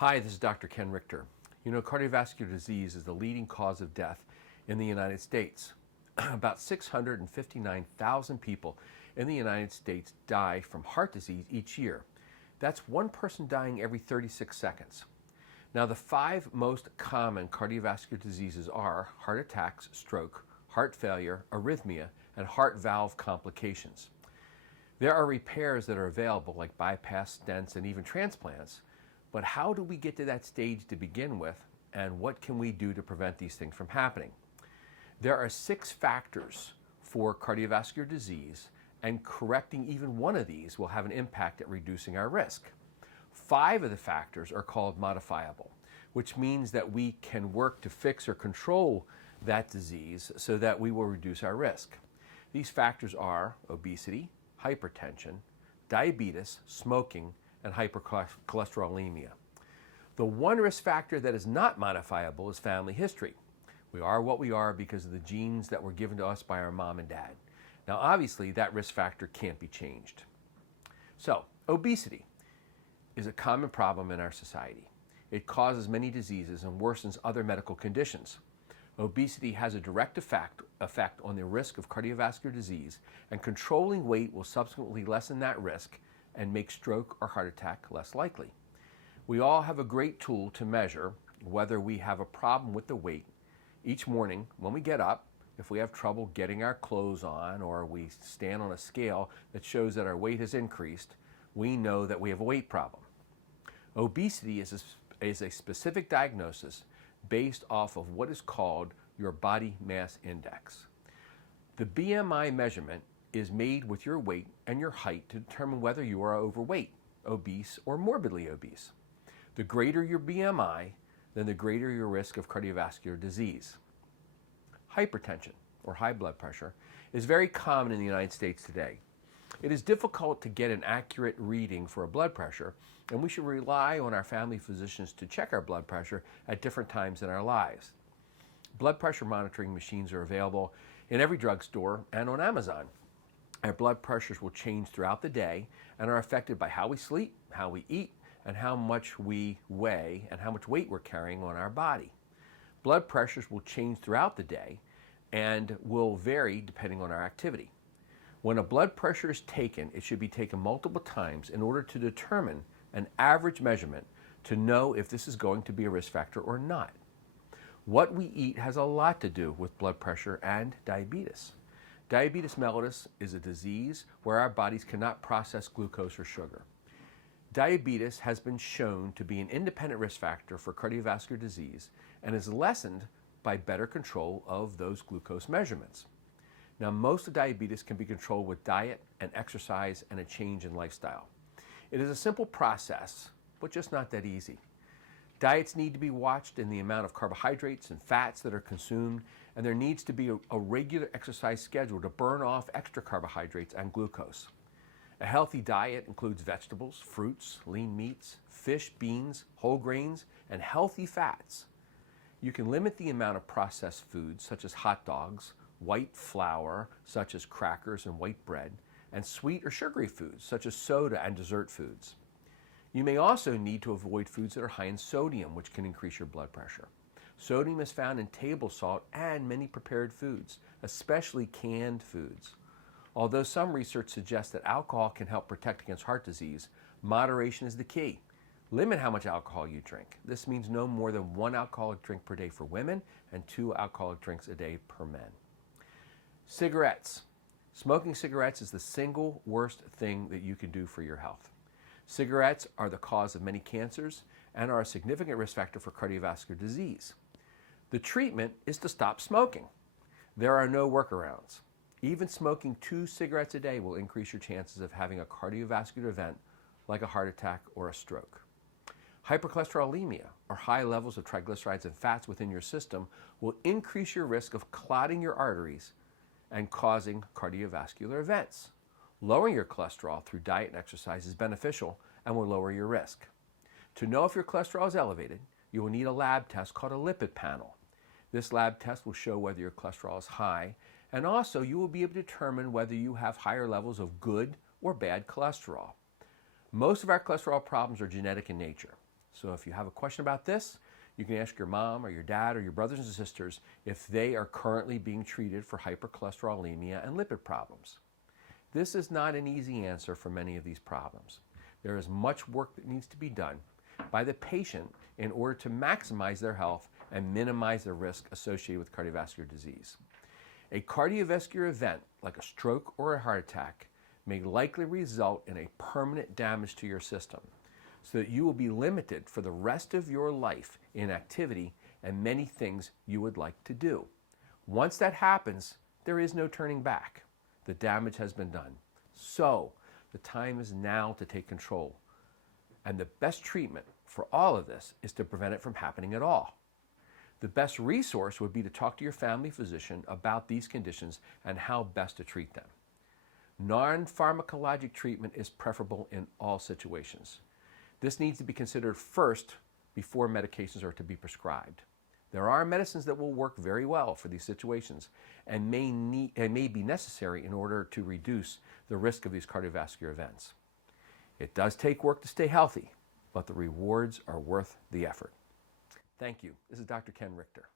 Hi, this is Dr. Ken Richter. You know, cardiovascular disease is the leading cause of death in the United States. About 659,000 people in the United States die from heart disease each year. That's one person dying every 36 seconds. Now, the five most common cardiovascular diseases are heart attacks, stroke, heart failure, arrhythmia, and heart valve complications. There are repairs that are available, like bypass stents and even transplants, but how do we get to that stage to begin with, and what can we do to prevent these things from happening? There are 6 factors for cardiovascular disease, and correcting even one of these will have an impact at reducing our risk. 5 of the factors are called modifiable, which means that we can work to fix or control that disease so that we will reduce our risk. These factors are obesity, hypertension, diabetes, smoking, and hypercholesterolemia. The one risk factor that is not modifiable is family history. We are what we are because of the genes that were given to us by our mom and dad. Now, obviously, that risk factor can't be changed. So, obesity is a common problem in our society. It causes many diseases and worsens other medical conditions. Obesity has a direct effect on the risk of cardiovascular disease, and controlling weight will subsequently lessen that risk and make stroke or heart attack less likely. We all have a great tool to measure whether we have a problem with the weight. Each morning when we get up, if we have trouble getting our clothes on or we stand on a scale that shows that our weight has increased, we know that we have a weight problem. Obesity is a specific diagnosis based off of what is called your body mass index. The BMI measurement is made with your weight and your height to determine whether you are overweight, obese, or morbidly obese. The greater your BMI, then the greater your risk of cardiovascular disease. Hypertension, or high blood pressure, is very common in the United States today. It is difficult to get an accurate reading for a blood pressure, and we should rely on our family physicians to check our blood pressure at different times in our lives. Blood pressure monitoring machines are available in every drugstore and on Amazon. Our blood pressures will change throughout the day and are affected by how we sleep, how we eat, and how much we weigh and how much weight we're carrying on our body. Blood pressures will change throughout the day and will vary depending on our activity. When a blood pressure is taken, it should be taken multiple times in order to determine an average measurement to know if this is going to be a risk factor or not. What we eat has a lot to do with blood pressure and diabetes. Diabetes mellitus is a disease where our bodies cannot process glucose or sugar. Diabetes has been shown to be an independent risk factor for cardiovascular disease and is lessened by better control of those glucose measurements. Now, most of diabetes can be controlled with diet and exercise and a change in lifestyle. It is a simple process, but just not that easy. Diets need to be watched in the amount of carbohydrates and fats that are consumed, and there needs to be a regular exercise schedule to burn off extra carbohydrates and glucose. A healthy diet includes vegetables, fruits, lean meats, fish, beans, whole grains, and healthy fats. You can limit the amount of processed foods such as hot dogs, white flour such as crackers and white bread, and sweet or sugary foods such as soda and dessert foods. You may also need to avoid foods that are high in sodium, which can increase your blood pressure. Sodium is found in table salt and many prepared foods, especially canned foods. Although some research suggests that alcohol can help protect against heart disease, moderation is the key. Limit how much alcohol you drink. This means no more than 1 alcoholic drink per day for women and 2 alcoholic drinks a day per men. Cigarettes. Smoking cigarettes is the single worst thing that you can do for your health. Cigarettes are the cause of many cancers and are a significant risk factor for cardiovascular disease. The treatment is to stop smoking. There are no workarounds. Even smoking 2 cigarettes a day will increase your chances of having a cardiovascular event like a heart attack or a stroke. Hypercholesterolemia, or high levels of triglycerides and fats within your system, will increase your risk of clotting your arteries and causing cardiovascular events. Lowering your cholesterol through diet and exercise is beneficial and will lower your risk. To know if your cholesterol is elevated, you will need a lab test called a lipid panel. This lab test will show whether your cholesterol is high, and also you will be able to determine whether you have higher levels of good or bad cholesterol. Most of our cholesterol problems are genetic in nature. So if you have a question about this, you can ask your mom or your dad or your brothers and sisters if they are currently being treated for hypercholesterolemia and lipid problems. This is not an easy answer for many of these problems. There is much work that needs to be done by the patient in order to maximize their health and minimize the risk associated with cardiovascular disease. A cardiovascular event, like a stroke or a heart attack, may likely result in a permanent damage to your system, so that you will be limited for the rest of your life in activity and many things you would like to do. Once that happens, there is no turning back. The damage has been done. So, the time is now to take control. And the best treatment for all of this is to prevent it from happening at all. The best resource would be to talk to your family physician about these conditions and how best to treat them. Non-pharmacologic treatment is preferable in all situations. This needs to be considered first before medications are to be prescribed. There are medicines that will work very well for these situations and may be necessary in order to reduce the risk of these cardiovascular events. It does take work to stay healthy, but the rewards are worth the effort. Thank you. This is Dr. Ken Richter.